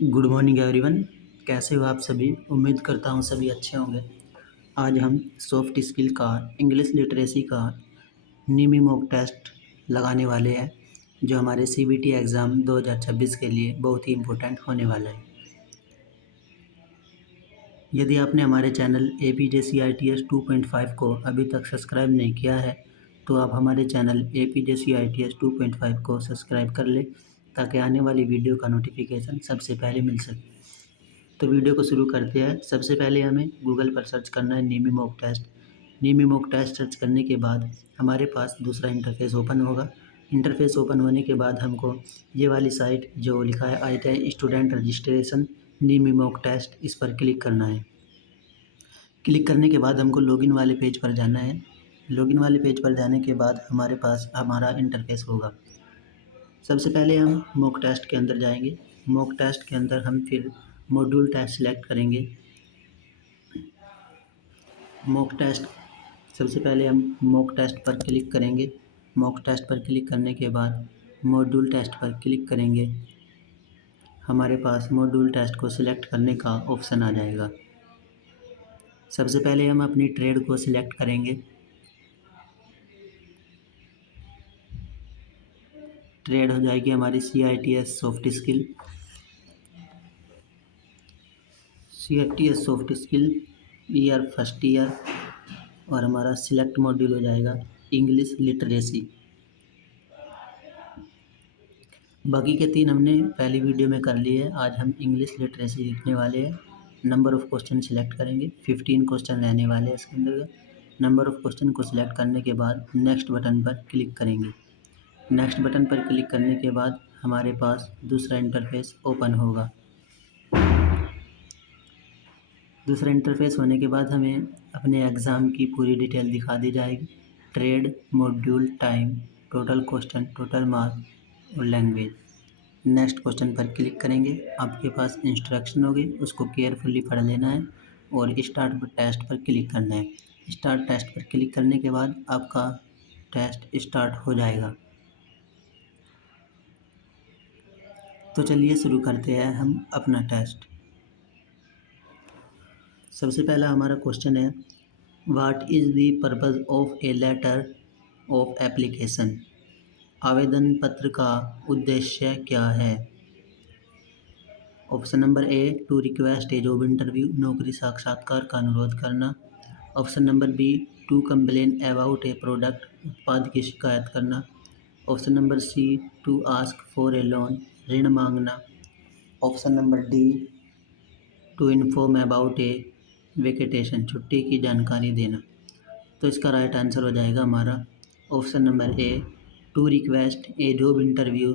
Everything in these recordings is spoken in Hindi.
Good morning everyone. कैसे हो आप सभी? उम्मीद करता हूँ सभी अच्छे होंगे। आज हम सॉफ्ट स्किल का इंग्लिश लिटरेसी का नीमी मॉक टेस्ट लगाने वाले हैं, जो हमारे सीबीटी एग्ज़ाम 2026 के लिए बहुत ही इम्पोर्टेंट होने वाला है। यदि आपने हमारे चैनल APJCITS 2.5 को अभी तक सब्सक्राइब नहीं किया है, तो आप हमारे चैनल APJCITS 2.5 को सब्सक्राइब कर लें, ताकि आने वाली वीडियो का नोटिफिकेशन सबसे पहले मिल सके। तो वीडियो को शुरू करते हैं। सबसे पहले हमें गूगल पर सर्च करना है NIMI mock test. NIMI mock test search करने के बाद हमारे पास दूसरा इंटरफेस ओपन होगा। इंटरफेस ओपन होने के बाद हमको ये वाली साइट जो लिखा है ITI student registration NIMI mock test, इस पर क्लिक करना है। क्लिक करने के बाद हमको लॉगिन वाले पेज पर जाना है। लॉगिन वाले पेज पर जाने के बाद हमारे पास हमारा इंटरफेस होगा। सबसे पहले हम मॉक टेस्ट के अंदर जाएंगे। मॉक टेस्ट के अंदर हम फिर मॉड्यूल टेस्ट सेलेक्ट करेंगे। मॉक टेस्ट सबसे पहले हम मॉक टेस्ट पर क्लिक करेंगे। मॉक टेस्ट पर क्लिक करने के बाद मॉड्यूल टेस्ट पर क्लिक करेंगे। हमारे पास मॉड्यूल टेस्ट को सिलेक्ट करने का ऑप्शन आ जाएगा। सबसे पहले हम अपनी ट्रेड को सिलेक्ट करेंगे। ट्रेड हो जाएगी हमारी CITS soft skill. CITS soft skill year first year, और हमारा सिलेक्ट मॉड्यूल हो जाएगा इंग्लिश लिटरेसी। बाकी के 3 हमने पहली वीडियो में कर लिए है। आज हम इंग्लिश लिटरेसी लिखने वाले हैं। नंबर ऑफ़ क्वेश्चन सिलेक्ट करेंगे। 15 क्वेश्चन रहने वाले हैं इसके अंदर। नंबर ऑफ़ क्वेश्चन को सिलेक्ट करने के बाद नेक्स्ट बटन पर क्लिक करेंगे। नेक्स्ट बटन पर क्लिक करने के बाद हमारे पास दूसरा इंटरफेस ओपन होगा। दूसरा इंटरफेस होने के बाद हमें अपने एग्ज़ाम की पूरी डिटेल दिखा दी जाएगी। Trade, module, time, total question, total mark और लैंग्वेज। नेक्स्ट क्वेश्चन पर क्लिक करेंगे। आपके पास इंस्ट्रक्शन होगी, उसको केयरफुली पढ़ लेना है और स्टार्ट टेस्ट पर क्लिक करना है। स्टार्ट टेस्ट पर क्लिक करने के बाद आपका टेस्ट स्टार्ट हो जाएगा। तो चलिए शुरू करते हैं हम अपना टेस्ट। सबसे पहला हमारा क्वेश्चन है, what is the purpose of a letter of application? आवेदन पत्र का उद्देश्य क्या है? Option number A, to request a job interview, नौकरी साक्षात्कार का अनुरोध करना। Option number B, to complain about a product, उत्पाद की शिकायत करना। Option number C, to ask for a loan, ऋण मांगना। Option number D, to inform about a vacation, छुट्टी की जानकारी देना। तो इसका राइट आंसर हो जाएगा हमारा option number A, to request a job interview,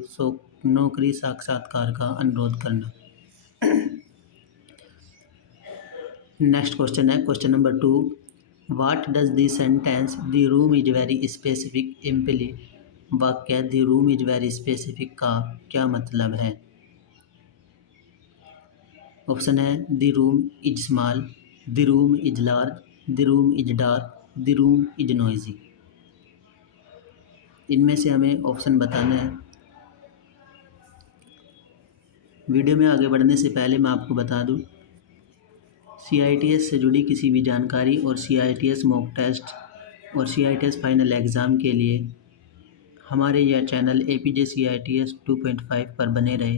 नौकरी साक्षात्कार का अनुरोध करना। नेक्स्ट क्वेश्चन है question number 2, what does the sentence the room is very specific imply? वाक्य the room is very specific का क्या मतलब है? ऑप्शन है the room is small, the room is large, the room is dark, the room is noisy. इनमें से हमें ऑप्शन बताना है। वीडियो में आगे बढ़ने से पहले मैं आपको बता दूं, CITS से जुड़ी किसी भी जानकारी और CITS मॉक टेस्ट और CITS फाइनल एग्ज़ाम के लिए हमारे यह चैनल APJCITS 2.5 पर बने रहे।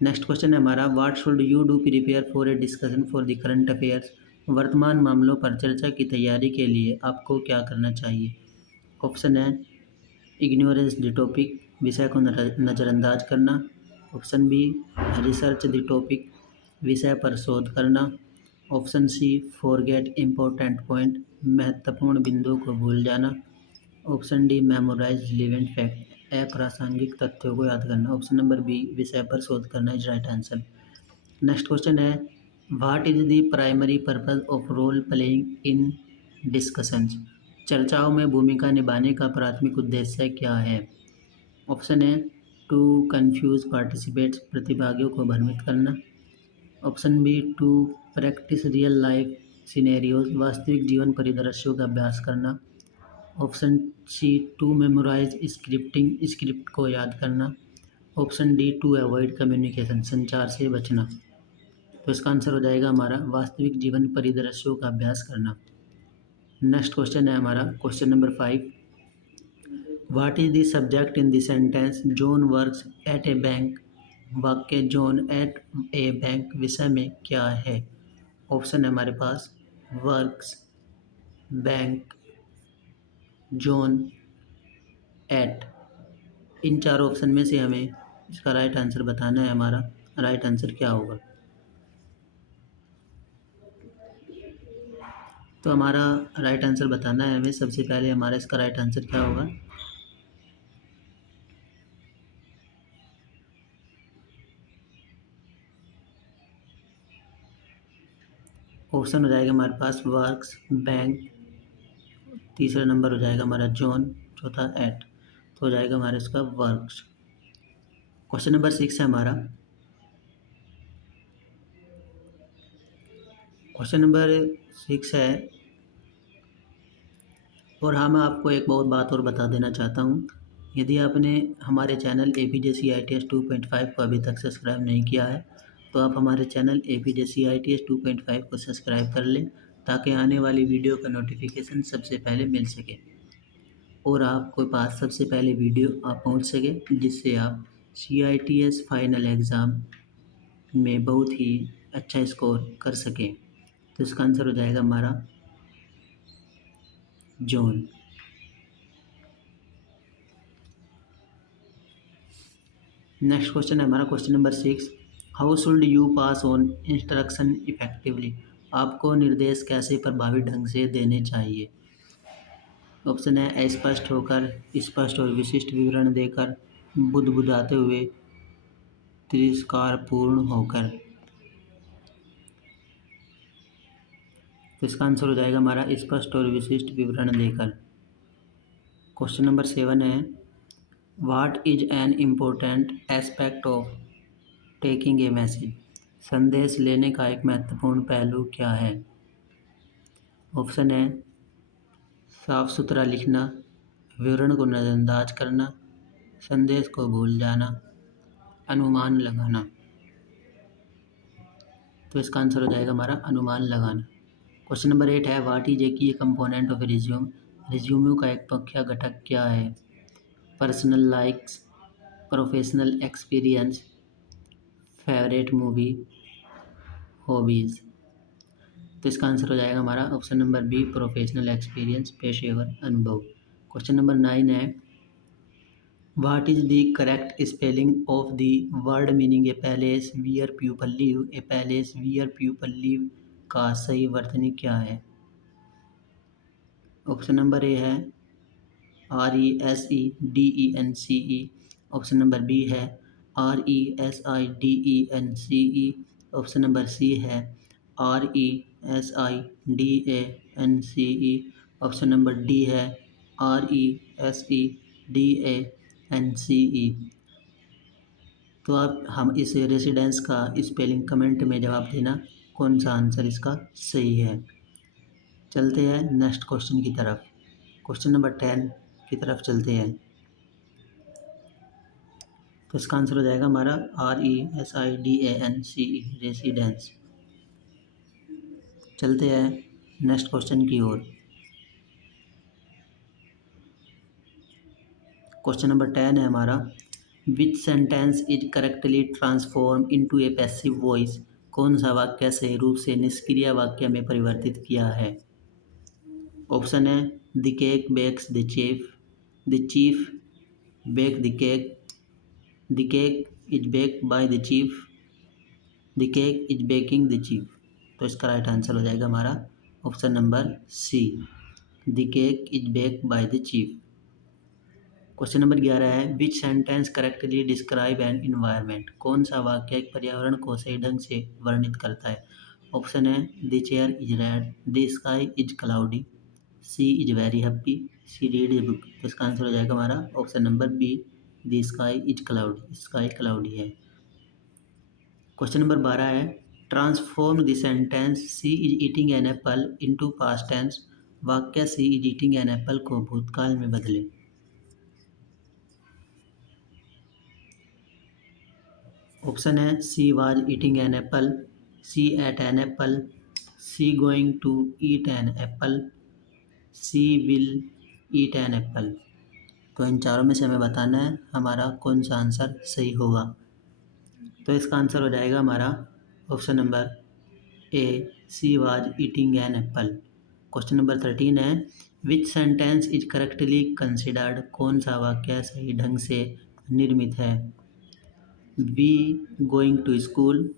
नेक्स्ट क्वेश्चन है हमारा, what should you do prepare for a discussion for the current affairs? वर्तमान मामलों पर चर्चा की तैयारी के लिए आपको क्या करना चाहिए? ऑप्शन है इग्नोरेंस द टॉपिक, विषय को नज़रअंदाज करना। Option B, research the topic, विषय पर शोध करना। Option C, forget important point, महत्वपूर्ण बिंदुओं को भूल जाना। Option D, memorise relevant fact, अप्रासंगिक तथ्यों को याद करना। ऑप्शन नंबर बी, विषय पर शोध करना is right answer. Next question है, what is the primary purpose of role playing in discussions? चर्चाओं में भूमिका निभाने का प्राथमिक उद्देश्य क्या है? ऑप्शन है टू कंफ्यूज पार्टिसिपेट्स, प्रतिभागियों को भ्रमित करना। Option B, to practice real life scenarios, वास्तविक जीवन परिदृश्यों का अभ्यास करना। Option C, to memorise scripting, script को याद करना। Option D to avoid communication, संचार से बचना। तो इसका आंसर हो जाएगा हमारा वास्तविक जीवन परिदृश्यों का अभ्यास करना। नेक्स्ट क्वेश्चन है हमारा question number 5। What is the subject in the sentence John works at A bank. वाक्य जॉन एट ए बैंक विषय में क्या है। ऑप्शन है हमारे पास वर्क्स, बैंक, जॉन, एट। इन चार ऑप्शन में से हमें इसका राइट आंसर बताना है। हमारा राइट आंसर क्या होगा। तो हमारा राइट आंसर बताना है हमें। सबसे पहले हमारा इसका राइट आंसर क्या होगा। ऑप्शन हो जाएगा हमारे पास वर्क्स, बैंक, तीसरा नंबर हो जाएगा हमारा जॉन, चौथा एट। तो हो जाएगा हमारा इसका वर्क्स। क्वेश्चन नंबर 6 है हमारा। क्वेश्चन नंबर 6 है और हाँ, मैं आपको एक बहुत बात और बता देना चाहता हूँ। यदि आपने हमारे चैनल APJCITS 2.5 को अभी तक सब्सक्राइब नहीं किया है तो आप हमारे चैनल APJCITS 2.5 को सब्सक्राइब कर लें ताकि आने वाली वीडियो का नोटिफिकेशन सबसे पहले मिल सके और आपके पास सबसे पहले वीडियो आप पहुंच सके, जिससे आप CITS फाइनल एग्ज़ाम में बहुत ही अच्छा स्कोर कर सकें। तो इसका आंसर हो जाएगा हमारा जॉन। नेक्स्ट क्वेश्चन है हमारा question number 6। How should you pass on instruction effectively. आपको निर्देश कैसे प्रभावी ढंग से देने चाहिए। ऑप्शन है अस्पष्ट होकर, स्पष्ट और विशिष्ट विवरण देकर, बुदबुदाते हुए, तिरस्कारपूर्ण होकर। तो इसका आंसर हो जाएगा हमारा स्पष्ट और विशिष्ट विवरण देकर। क्वेश्चन नंबर 7 है what is an important aspect of taking a message. संदेश लेने का एक महत्वपूर्ण पहलू क्या है। ऑप्शन है साफ सुथरा लिखना, विवरण को नज़रअंदाज करना, संदेश को भूल जाना, अनुमान लगाना। तो इसका आंसर हो जाएगा हमारा अनुमान लगाना। क्वेश्चन नंबर 8 है व्हाट इज ए की कंपोनेंट ऑफ रिज्यूम। रिज्यूम का एक मुख्य घटक क्या है। Personal likes, professional experience, favourite movie, hobbies. तो इसका आंसर हो जाएगा हमारा option number be professional experience, पेशेवर अनुभव। क्वेश्चन नंबर 9 है what is the correct spelling of the word meaning a palace where people live. A palace where people live का सही वर्तनी क्या है। ऑप्शन नंबर ए है RESEDENCE। ऑप्शन नंबर बी है RESIDENCE। ऑप्शन नंबर सी है RESIDANCE। ऑप्शन नंबर डी है RESEDANCE। तो आप हम इस रेसिडेंस का स्पेलिंग कमेंट में जवाब देना कौन सा आंसर इसका सही है। चलते हैं नेक्स्ट क्वेश्चन की तरफ। क्वेश्चन नंबर 10 की तरफ चलते हैं। तो इसका आंसर हो जाएगा हमारा RESIDANCE, रेसिडेंस। चलते हैं नेक्स्ट क्वेश्चन की ओर। क्वेश्चन नंबर 10 है हमारा विच sentence is correctly transform into a passive voice. कौन सा वाक्य सही रूप से निष्क्रिय वाक्य में परिवर्तित किया है। ऑप्शन है the cake bakes the chief bake the cake, the cake is baked by the chief, the cake is baking the chief. तो इसका राइट आंसर हो जाएगा हमारा option number C the cake is baked by the chief. Question number 11 है which sentence correctly describe an environment. कौन सा वाक्य एक पर्यावरण को सही ढंग से वर्णित करता है। ऑप्शन है the chair is red, the sky is cloudy, she is very happy, she read a book. तो इसका आंसर हो जाएगा हमारा option number B the sky is cloudy, sky cloudy है। क्वेश्चन नंबर 12 है transform the sentence she is eating an apple into past tense. वाक्य she is eating an apple को भूतकाल में बदलें। ऑप्शन है she was eating an apple, she eight N apple, she going to eat an apple, she will eat an apple. तो इन चारों में से हमें बताना है हमारा कौन सा आंसर सही होगा। तो इसका आंसर हो जाएगा हमारा option number A, she was eating an apple. Question number 13 है, which sentence is correctly considered, कौन सा वाक्य सही ढंग से निर्मित है। We going to school,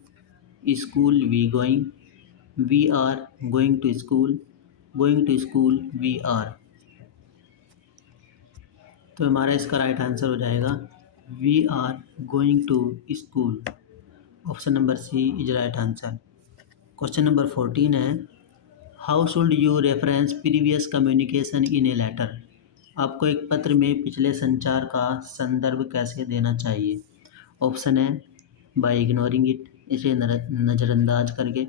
school we going, we are going to school, going to school we are. तो हमारा इसका राइट आंसर हो जाएगा we are going to school. Option number C is right answer. Question number 14 है, how should you reference previous communication in a letter. आपको एक पत्र में पिछले संचार का संदर्भ कैसे देना चाहिए। ऑप्शन है बाय इग्नोरिंग इट, इसे नज़रअंदाज करके।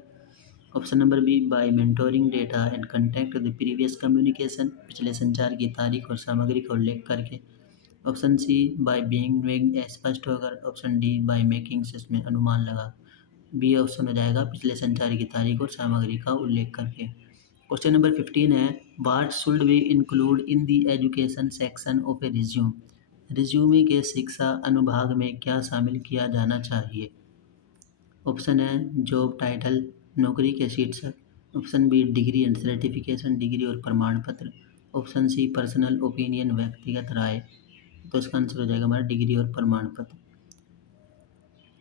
Option number B, by mentoring data and content the previous communication, पिछले संचार की तारीख और सामग्री का उल्लेख करके। ऑप्शन सी, बाय बीइंग स्पष्ट होकर। ऑप्शन डी, बाय मेकिंग, इसमें अनुमान लगा। बी ऑप्शन हो जाएगा पिछले संचार की तारीख और सामग्री का उल्लेख करके। क्वेश्चन नंबर 15 है, what should we include in the education section of a resume. Resume के शिक्षा अनुभाग में क्या शामिल किया जाना चाहिए। ऑप्शन है जॉब टाइटल, नौकरी के शीर्षक। Option B, degree and certification, degree और प्रमाण पत्र। ऑप्शन सी, पर्सनल ओपिनियन, व्यक्तिगत राय। तो इसका आंसर हो जाएगा हमारा डिग्री और प्रमाण पत्र।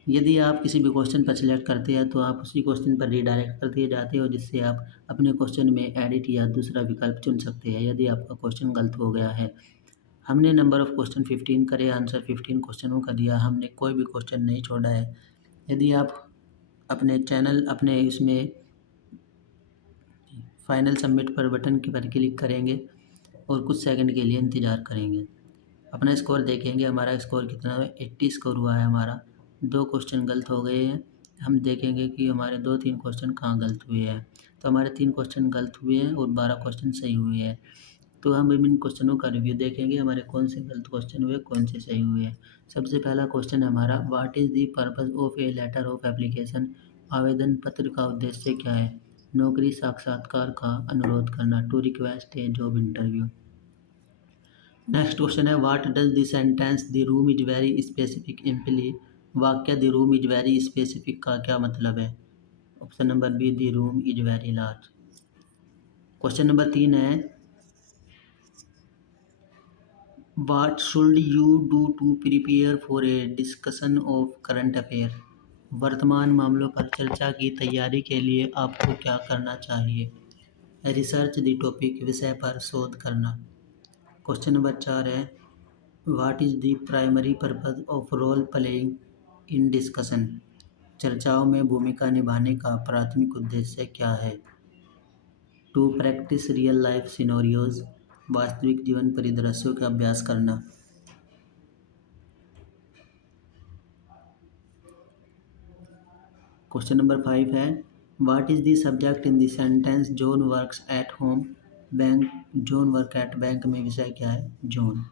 यदि आप किसी भी क्वेश्चन पर सिलेक्ट करते हैं तो आप उसी क्वेश्चन पर रीडायरेक्ट कर दिए जाते हो, जिससे आप अपने क्वेश्चन में एडिट या दूसरा विकल्प चुन सकते हैं यदि आपका क्वेश्चन गलत हो गया है। हमने नंबर ऑफ क्वेश्चन 15 करे, आंसर 15 क्वेश्चनों का दिया, हमने कोई भी क्वेश्चन नहीं छोड़ा है। यदि आप अपने चैनल अपने इसमें फाइनल सबमिट पर बटन के पर क्लिक करेंगे और कुछ सेकंड के लिए इंतज़ार करेंगे, अपना स्कोर देखेंगे। हमारा स्कोर कितना है, 80 स्कोर हुआ है हमारा। 2 क्वेश्चन गलत हो गए हैं। हम देखेंगे कि हमारे 2-3 क्वेश्चन कहाँ गलत हुए हैं। तो हमारे 3 क्वेश्चन गलत हुए हैं और 12 क्वेश्चन सही हुए हैं। तो हम इन क्वेश्चनों का रिव्यू देखेंगे, हमारे कौन से गलत क्वेश्चन हुए, कौन से सही हुए हैं। सबसे पहला क्वेश्चन है हमारा, what is the purpose of a letter of application. आवेदन पत्र का उद्देश्य क्या है। नौकरी साक्षात्कार का अनुरोध करना, to request a job interview. Next question है, what does the sentence the room is very specific imply. वाक्य the room is very specific का क्या मतलब है। Option number B, the room is very large. Question number 3 है, what should you do to prepare for a discussion of current affair. वर्तमान मामलों पर चर्चा की तैयारी के लिए आपको क्या करना चाहिए। रिसर्च द टॉपिक, विषय पर शोध करना। क्वेश्चन नंबर 4 है, what is the primary purpose of role playing in discussion. चर्चाओं में भूमिका निभाने का प्राथमिक उद्देश्य क्या है। To practice real life scenarios, वास्तविक जीवन परिदृश्यों का अभ्यास करना। क्वेश्चन नंबर 5 है, what is the subject in the sentence John works at home bank. John work at bank में विषय क्या है, जॉन।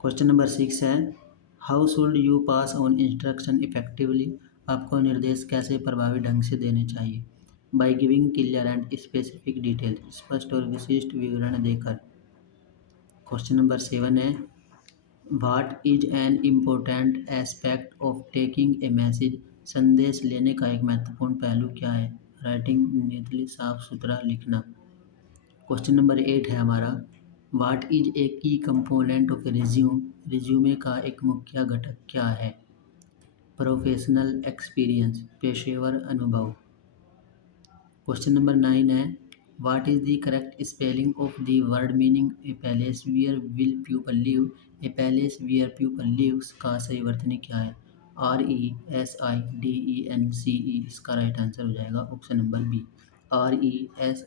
क्वेश्चन नंबर 6 है, how should you pass on instruction effectively. आपको निर्देश कैसे प्रभावी ढंग से देने चाहिए। By giving clear and specific detail, स्पष्ट और विशिष्ट विवरण देकर। क्वेश्चन नंबर 7 है, what is an important aspect of taking a message. संदेश लेने का एक महत्वपूर्ण पहलू क्या है। राइटिंग नीटली, साफ सुथरा लिखना। क्वेश्चन नंबर 8 है हमारा, व्हाट इज ए की component of a resume. Resume का एक मुख्य घटक क्या है। प्रोफेशनल एक्सपीरियंस, पेशेवर अनुभव। क्वेश्चन नंबर 9 है, what is the correct spelling of the word meaning a palace where will people live. A palace where people lives का सही वर्तनी क्या है। RESIDENCE, इसका राइट आंसर हो जाएगा option number B, RESIDENCE।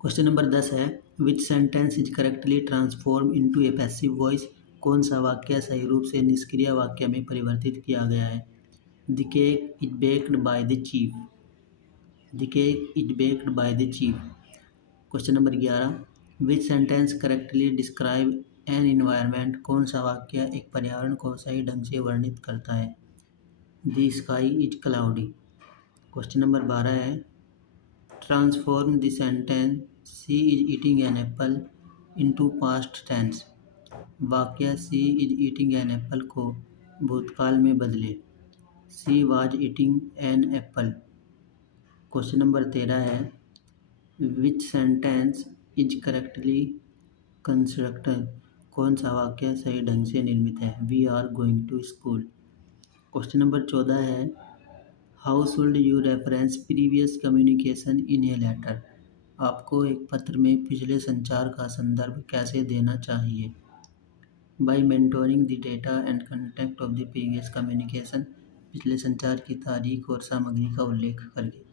Question number 10 है, which sentence is correctly transform into a passive voice. कौन सा वाक्य सही रूप से निष्क्रिय वाक्य में परिवर्तित किया गया है। The cake is baked by the chief. The cake is baked by the chief. Question number 11, which sentence correctly describe an environment कौन सा वाक्य एक पर्यावरण को सही ढंग से वर्णित करता है? The sky is cloudy. Question number 12 है, transform the sentence she is eating an apple into past tense. वाक्य she is eating an apple को भूतकाल में बदले। She was eating an apple. Question number 13 है, which sentence is correctly constructed. कौन सा वाक्य सही ढंग से निर्मित है? We are going to school. Question number 14 है, how should you reference previous communication in a letter. आपको एक पत्र में पिछले संचार का संदर्भ कैसे देना चाहिए? By mentoring the data and content of the previous communication. पिछले संचार की तारीख और सामग्री का उल्लेख करके।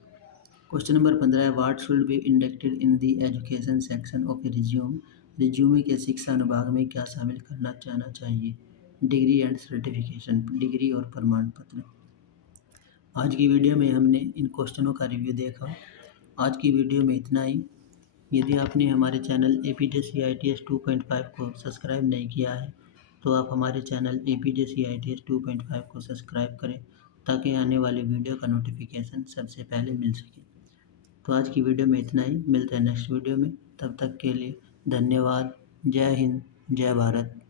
क्वेश्चन नंबर 15 है, what should be inducted in the education section of a resume. Resume के शिक्षा अनुभाग में क्या शामिल करना जाना चाहिए? Degree and certification. डिग्री और प्रमाण पत्र। आज की वीडियो में हमने इन क्वेश्चनों का रिव्यू देखा। आज की वीडियो में इतना ही। यदि आपने हमारे चैनल APJCITS 2.5 को सब्सक्राइब नहीं किया है तो आप हमारे चैनल APJCITS 2.5 को सब्सक्राइब करें ताकि आने वाले वीडियो का नोटिफिकेशन सबसे पहले मिल सके। तो आज की वीडियो में इतना ही। मिलते हैं नेक्स्ट वीडियो में। तब तक के लिए धन्यवाद। जय हिंद, जय भारत।